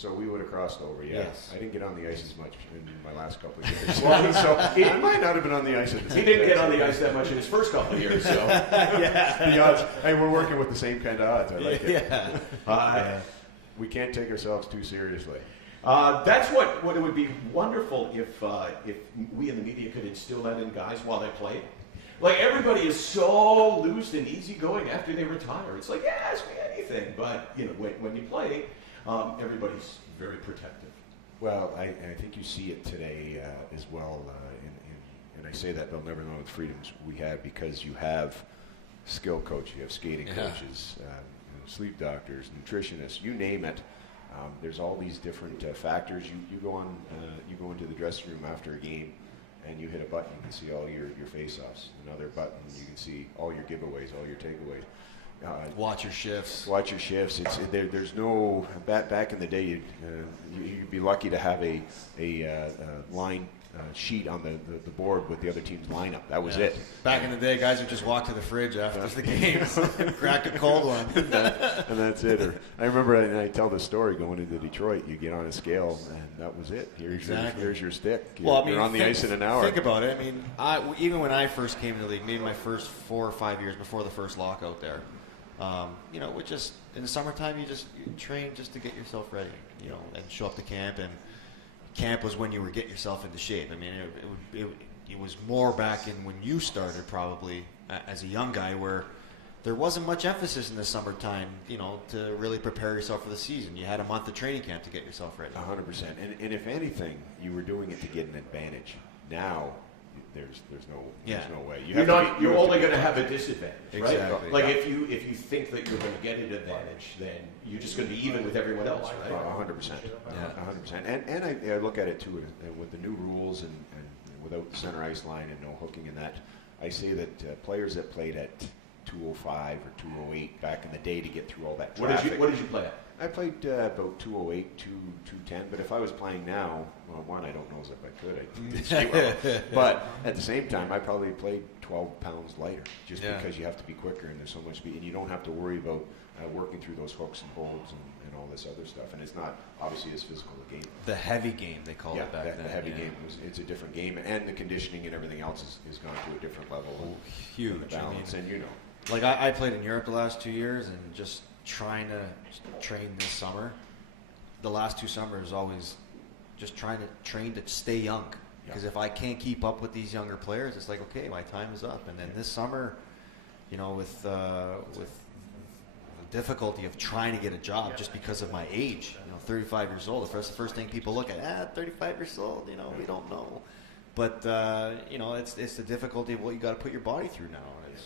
So we would have crossed over, yeah. Yes. I didn't get on the ice as much in my last couple of years. So I might not have been on the ice at the same time. He didn't get on the ice that much in his first couple of years, so. Yeah. The odds. Hey, we're working with the same kind of odds. I like it. Yeah. We can't take ourselves too seriously. That's what it would be wonderful if we in the media could instill that in guys while they play. Like, everybody is so loose and easygoing after they retire. It's like, yeah, ask me anything. But, you know, when you play, everybody's very protective. Well, I think you see it today as well. And I say that they'll never know the freedoms we have because you have skill coach, you have skating coaches, sleep doctors, nutritionists, you name it. There's all these different factors. You go into the dressing room after a game, and you hit a button, you can see all your face-offs. Another button, you can see all your giveaways, all your takeaways. Watch your shifts. Watch your shifts. There's no back in the day. You'd be lucky to have a line sheet on the board with the other team's lineup. That was it. Back in the day, guys would just walk to the fridge after the games and crack a cold one. And that's it. Or I remember, and I tell the story, going into Detroit, you get on a scale, and that was it. Here's your stick. You're on the ice in an hour. Think about it. I mean, even when I first came to the league, maybe my first 4 or 5 years before the first lockout there, we just in the summertime you train just to get yourself ready, and show up to camp. And camp was when you were getting yourself into shape. I mean, it was more back in when you started probably as a young guy where there wasn't much emphasis in the summertime, to really prepare yourself for the season. You had a month of training camp to get yourself ready. 100%. And if anything, you were doing it to get an advantage. Now, there's no way. You're only going to have a disadvantage, right? Exactly. Like if you think that you're going to get an advantage, then you're just going to be even with everyone else, right? 100%. 100%. And I look at it too with the new rules and without the center ice line and no hooking in that. I say that players that played at 205 or 208 back in the day to get through all that traffic. What did you play at? I played about 208, 210, but if I was playing now, well, one, I don't know as if I could. I didn't skate well. But at the same time, I probably played 12 pounds lighter just because you have to be quicker and there's so much speed, and you don't have to worry about working through those hooks and holds and all this other stuff. And it's not obviously as physical a game. The heavy game, they call it back then. The heavy game, it's a different game, and the conditioning and everything else has gone to a different level. Huge. And the balance, and Like I played in Europe the last 2 years, and just trying to train this summer. The last 2 summers, always just trying to train to stay young. Because if I can't keep up with these younger players, it's like, okay, my time is up. And then this summer, with the difficulty of trying to get a job just because of my age, 35 years old. That's the first thing people look at. 35 years old, we don't know. But it's the difficulty of what you got to put your body through now.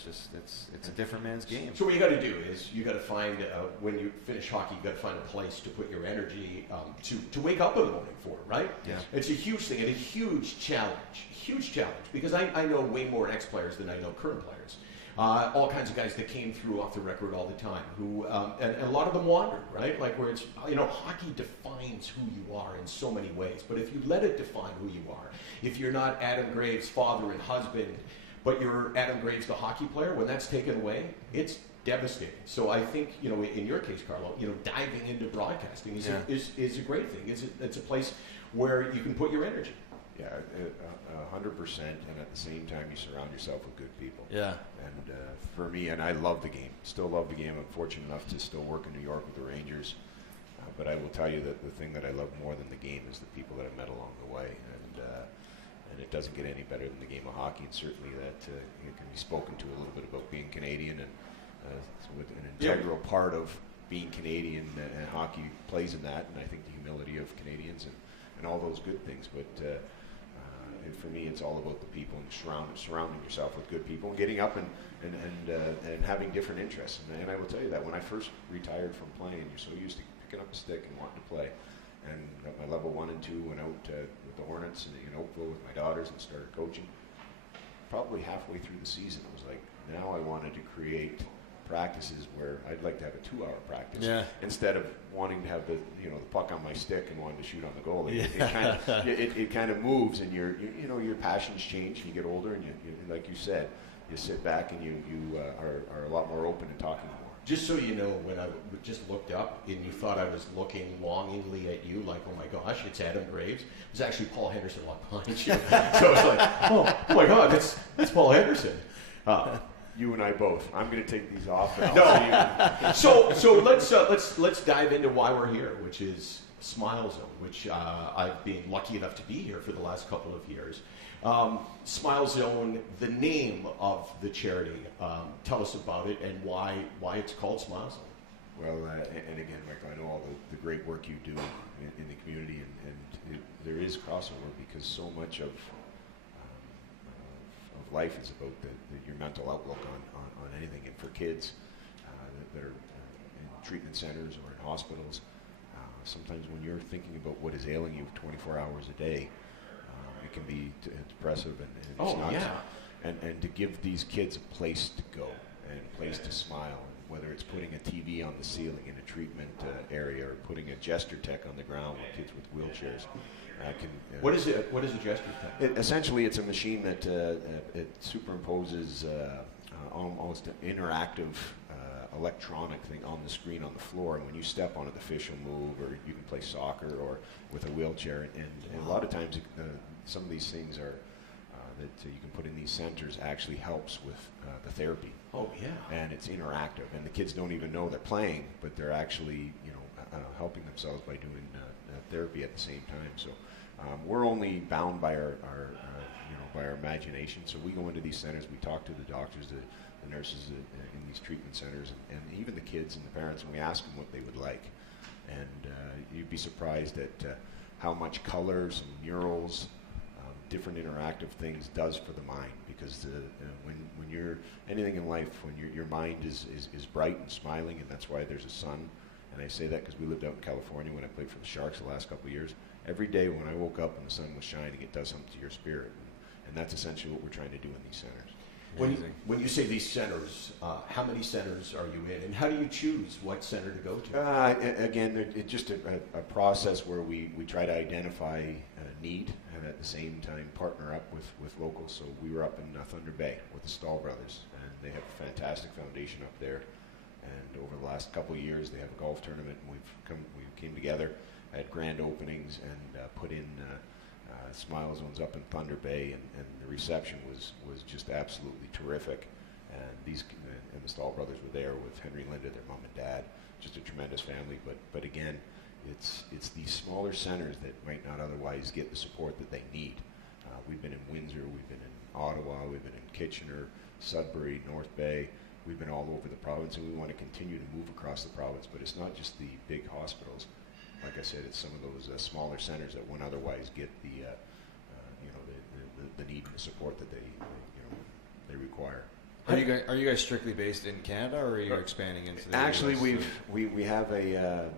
It's a different man's game. So what you got to do is you got to find when you finish hockey, you got to find a place to put your energy to wake up in the morning for, right? Yeah. It's a huge thing and a huge challenge because I know way more ex-players than I know current players. All kinds of guys that came through off the record all the time who and a lot of them wandered, right? Like where it's hockey defines who you are in so many ways, but if you let it define who you are, if you're not Adam Graves' father and husband, but you're Adam Graves, the hockey player, when that's taken away, it's devastating. So I think, in your case, Carlo, diving into broadcasting is a great thing. It's a place where you can put your energy. Yeah, 100%, and at the same time, you surround yourself with good people. Yeah. And for me, and I love the game, still love the game. I'm fortunate enough to still work in New York with the Rangers. But I will tell you that the thing that I love more than the game is the people that I've met along the way. And it doesn't get any better than the game of hockey. And certainly that it can be spoken to a little bit about being Canadian, and with an integral part of being Canadian, and hockey plays in that. And I think the humility of Canadians and all those good things. But for me, it's all about the people and surrounding yourself with good people and getting up and having different interests. And I will tell you that when I first retired from playing, you're so used to picking up a stick and wanting to play. And got my level 1 and 2, went out with the Hornets in Oakville with my daughters and started coaching. Probably halfway through the season, it was like, now I wanted to create practices where I'd like to have a 2-hour practice instead of wanting to have the puck on my stick and wanting to shoot on the goal. It kind of moves, and your passions change. You get older, and you like you said, you sit back and you are a lot more open and talking more. Just so you know, when I just looked up and you thought I was looking longingly at you, like, oh my gosh, it's Adam Graves. It was actually Paul Henderson walked behind you. So I was like, oh my God, that's Paul Henderson. You and I both. I'm going to take these off. And So let's dive into why we're here, which is Smilezone, which I've been lucky enough to be here for the last couple of years. Smilezone, the name of the charity. Tell us about it and why it's called Smilezone. Well, and again, Michael, I know all the great work you do in the community, and there is crossover because so much of life is about your mental outlook on anything. And for kids that are in treatment centers or in hospitals, sometimes when you're thinking about what is ailing you 24 hours a day, it can be depressive and it's not. Yeah. And to give these kids a place to go and a place to smile, whether it's putting a TV on the ceiling in a treatment area or putting a gesture tech on the ground with kids with wheelchairs. What is it? What is a gesture tech? Essentially, it's a machine that it superimposes almost an interactive electronic thing on the screen on the floor, and when you step on it, the fish will move, or you can play soccer or with a wheelchair. And a lot of times, some of these things are that you can put in these centers actually helps with the therapy. Oh yeah. And it's interactive, and the kids don't even know they're playing, but they're actually helping themselves by doing therapy at the same time. So we're only bound by our by our imagination. So we go into these centers, we talk to the doctors, the nurses in these treatment centers, and even the kids and the parents, and we ask them what they would like. And you'd be surprised at how much color, some murals, different interactive things does for the mind. Because when you're anything in life, when your mind is bright and smiling, and that's why there's a sun. And I say that because we lived out in California when I played for the Sharks the last couple of years. Every day when I woke up and the sun was shining, it does something to your spirit. And that's essentially what we're trying to do in these centers. When you say these centers, how many centers are you in? And how do you choose what center to go to? Again, it's just a process where we try to identify a need and at the same time partner up with locals. So we were up in Thunder Bay with the Stahl brothers, and they have a fantastic foundation up there. And over the last couple of years, they have a golf tournament, and we came together at grand openings and put in Smilezones up in Thunder Bay, and the reception was just absolutely terrific. And the Stahl brothers were there with Henry and Linda, their mom and dad, just a tremendous family. But again, it's these smaller centers that might not otherwise get the support that they need. We've been in Windsor, we've been in Ottawa, we've been in Kitchener, Sudbury, North Bay. We've been all over the province, and we want to continue to move across the province. But it's not just the big hospitals. Like I said, it's some of those smaller centers that wouldn't otherwise get the need and the support that they require. Are you guys strictly based in Canada, or are you expanding into the Actually, US? we have a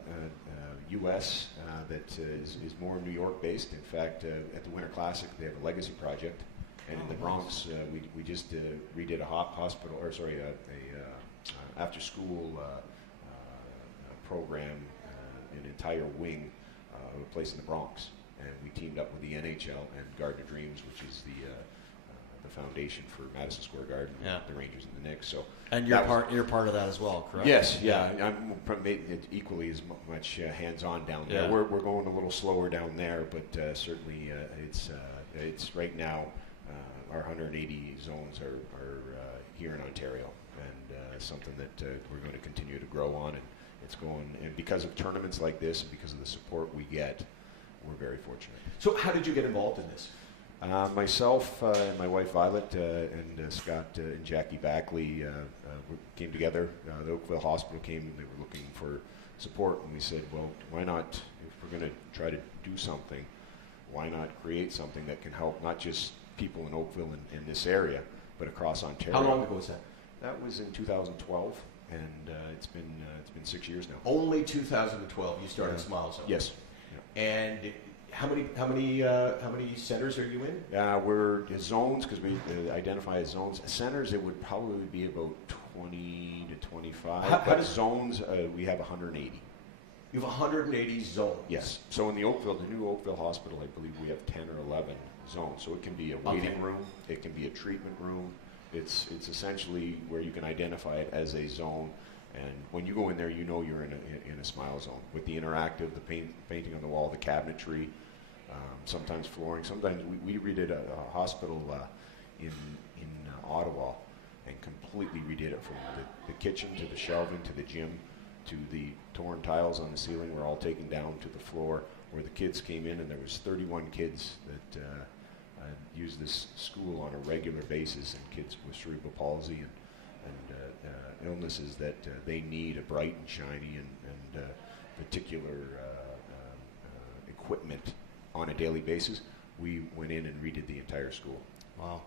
U.S. that is more New York based. In fact, at the Winter Classic, they have a legacy project. And in the Bronx, we just redid a after-school program, an entire wing of a place in the Bronx, and we teamed up with the NHL and Garden of Dreams, which is the foundation for Madison Square Garden, the Rangers and the Knicks. So, and you're part of that as well, correct? Yes, yeah. I'm equally as much hands-on down there. Yeah. We're going a little slower down there, but certainly it's right now. Our 180 zones are here in Ontario, and something that we're going to continue to grow on. And it's going, and because of tournaments like this, and because of the support we get, we're very fortunate. So how did you get involved in this? Myself and my wife Violet and Scott and Jackie Backley came together. The Oakville Hospital came. They were looking for support, and we said, well, why not, if we're going to try to do something, why not create something that can help not just people in Oakville in this area, but across Ontario. How long ago was that? That was in 2012, and it's been 6 years now. Only 2012 you started Smilezone. Yes. Yeah. And how many centers are you in? We're zones, because we identify as zones. Centers, it would probably be about 20 to 25. But zones, we have 180. You have 180 zones. Yes. So in the new Oakville Hospital, I believe we have 10 or 11 zones. So it can be a waiting room, it can be a treatment room. It's essentially where you can identify it as a zone, And when you go in there, you know you're in a smile zone with the interactive, the painting on the wall, the cabinetry, sometimes flooring. Sometimes we redid a hospital in Ottawa and completely redid it from the kitchen to the shelving to the gym to the torn tiles on the ceiling were all taken down to the floor where the kids came in, and there was 31 kids that used this school on a regular basis, and kids with cerebral palsy and illnesses that they need a bright and shiny and particular equipment on a daily basis. We went in and redid the entire school. Wow.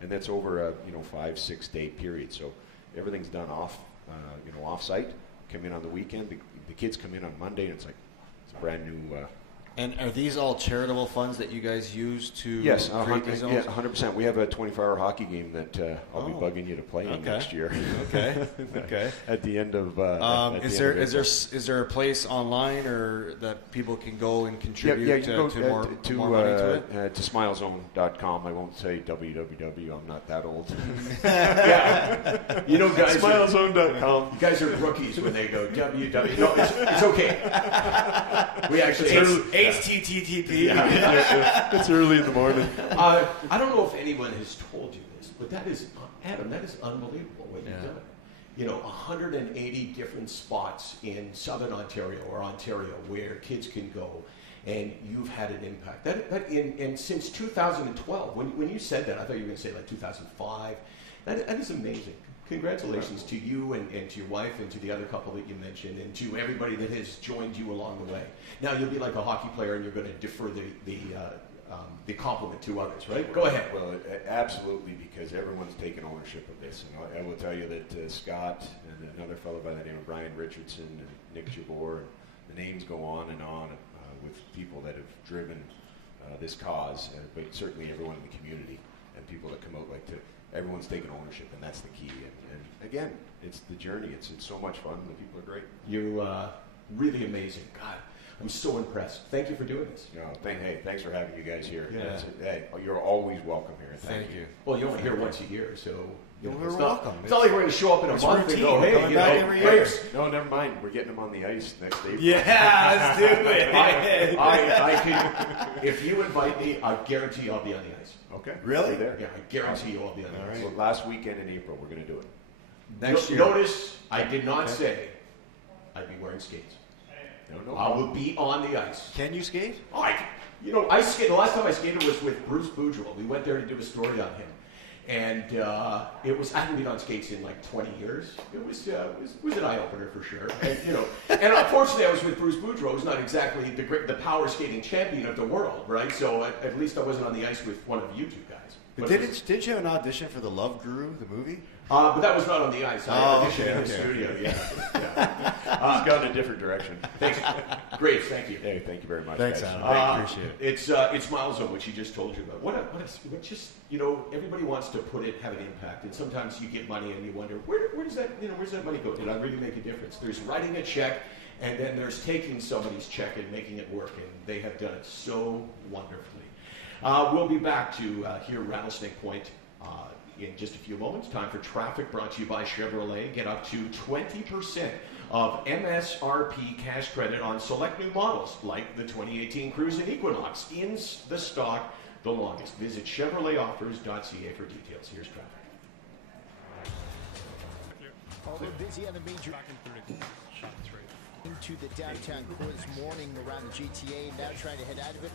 And that's over a 5-6 day period. So everything's done off site. Come in on the weekend. The kids come in on Monday, and it's a brand new. And are these all charitable funds that you guys use to Yes, create these zones? yeah, 100%. We have a 24-hour hockey game that I'll be bugging you to play in next year. Okay. Okay. At the end of. Is there a place online or that people can go and contribute you can go to more money to it? To smilezone.com. I won't say www. I'm not that old. Yeah. Guys. Smilezone.com. You guys are rookies when they go www. No, it's okay. We actually. HTTP. Yeah. It's early in the morning. I don't know if anyone has told you this, but that is, Adam, that is unbelievable what you've done. 180 different spots in Southern Ontario or Ontario where kids can go, and you've had an impact. And since 2012, when you said that, I thought you were going to say like 2005. That is amazing. Congratulations to you and to your wife and to the other couple that you mentioned and to everybody that has joined you along the way. Now you'll be like a hockey player and you're going to defer the compliment to others, right? Go ahead. Well, absolutely, because everyone's taken ownership of this. And I will tell you that Scott and another fellow by the name of Brian Richardson and Nick Jabor, the names go on with people that have driven this cause, but certainly everyone in the community and people that come out everyone's taken ownership, and that's the key. And again, it's the journey. It's so much fun. The people are great. You're really amazing. God, I'm so impressed. Thank you for doing this. Thanks for having you guys here. Yeah. You're always welcome here. Thank you. Well, you're only here once a year, so you're welcome. It's not like we're going to show up in a month and go, hey, back every year. No, never mind. We're getting them on the ice next April. Yeah, let's do it. I can. If you invite me, I guarantee I'll be on the ice. Okay. Really? There. Yeah, I guarantee you I'll be on the ice. Well, last weekend in April, we're going to do it. Next year. Notice I did not say I'd be wearing skates. No. I will be on the ice. Can you skate? Oh, I skate. The last time I skated was with Bruce Boudreau. We went there to do a story on him, and it was. I haven't been on skates in like 20 years. It was an eye opener for sure. And and unfortunately, I was with Bruce Boudreau, who's not exactly the power skating champion of the world, right? So at least I wasn't on the ice with one of you two guys. But didn't you have an audition for The Love Guru, the movie? But that was not on the ice. I auditioned in the studio. Yeah. He's gone a different direction. Thanks. Great. Thank you. Hey, thank you very much. Thanks, guys. Adam. I appreciate it. It's Smilezone, which he just told you about. What just everybody wants to have an impact, and sometimes you get money and you wonder where does that money go? Did I really make a difference? There's writing a check, and then there's taking somebody's check and making it work, and they have done it so wonderfully. We'll be back to hear Rattlesnake Point in just a few moments. Time for traffic, brought to you by Chevrolet. Get up to 20% of MSRP cash credit on select new models like the 2018 Cruze and Equinox in the stock the longest. Visit ChevroletOffers.ca for details. Here's traffic. Although busy on the major into the downtown core this morning around the GTA, now trying to head out of it.